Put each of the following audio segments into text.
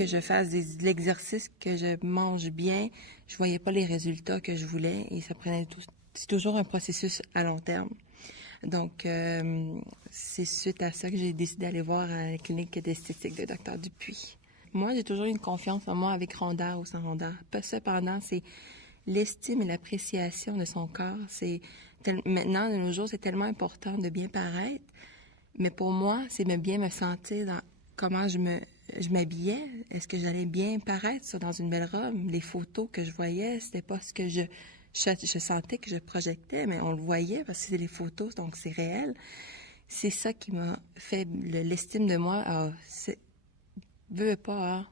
que je fasse de l'exercice, que je mange bien, je voyais pas les résultats que je voulais et ça prenait tout. C'est toujours un processus à long terme. Donc, c'est suite à ça que j'ai décidé d'aller voir à la clinique d'esthétique de Dr Dupuis. Moi, j'ai toujours eu une confiance en moi avec rondeur ou sans rondeur. Cependant, c'est l'estime et l'appréciation de son corps. Maintenant, de nos jours, c'est tellement important de bien paraître. Mais pour moi, c'est bien me sentir dans comment je m'habillais. Est-ce que j'allais bien paraître dans une belle robe? Les photos que je voyais, c'était pas ce que je sentais que je projetais, mais on le voyait parce que c'est les photos, donc c'est réel. C'est ça qui m'a fait l'estime de moi. Veux pas,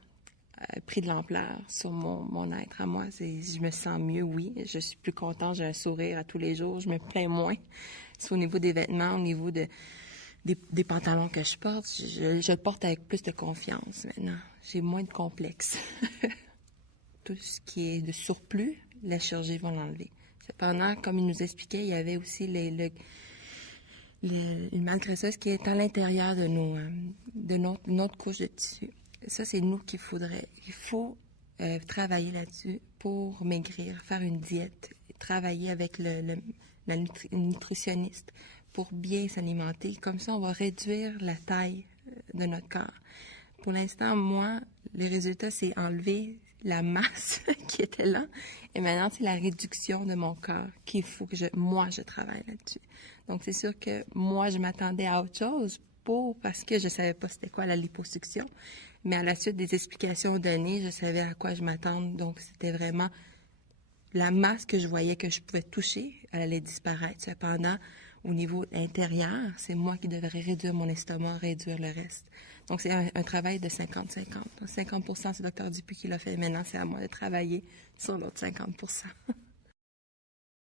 pris de l'ampleur sur mon être à moi. Je me sens mieux, oui. Je suis plus contente, j'ai un sourire à tous les jours. Je me plains moins. C'est au niveau des vêtements, au niveau des pantalons que je porte. Je le porte avec plus de confiance maintenant. J'ai moins de complexe. Tout ce qui est de surplus, la chirurgie va l'enlever. Cependant, comme il nous expliquait, il y avait aussi une malgrasseuse qui est à l'intérieur de notre couche de tissu. Ça, c'est nous qu'il faudrait. Il faut travailler là-dessus pour maigrir, faire une diète, travailler avec la nutritionniste pour bien s'alimenter. Comme ça, on va réduire la taille de notre corps. Pour l'instant, moi, le résultat, c'est enlever la masse qui était là. Et maintenant, c'est la réduction de mon corps qu'il faut que je travaille là-dessus. Donc, c'est sûr que moi, je m'attendais à autre chose parce que je savais pas c'était quoi la liposuction. Mais à la suite des explications données, je savais à quoi je m'attendais. Donc, c'était vraiment la masse que je voyais que je pouvais toucher, elle allait disparaître. Cependant, au niveau intérieur, c'est moi qui devrais réduire mon estomac, réduire le reste. Donc, c'est un travail de 50-50. 50%, c'est le Dr Dupuis qui l'a fait. Maintenant, c'est à moi de travailler sur l'autre 50%.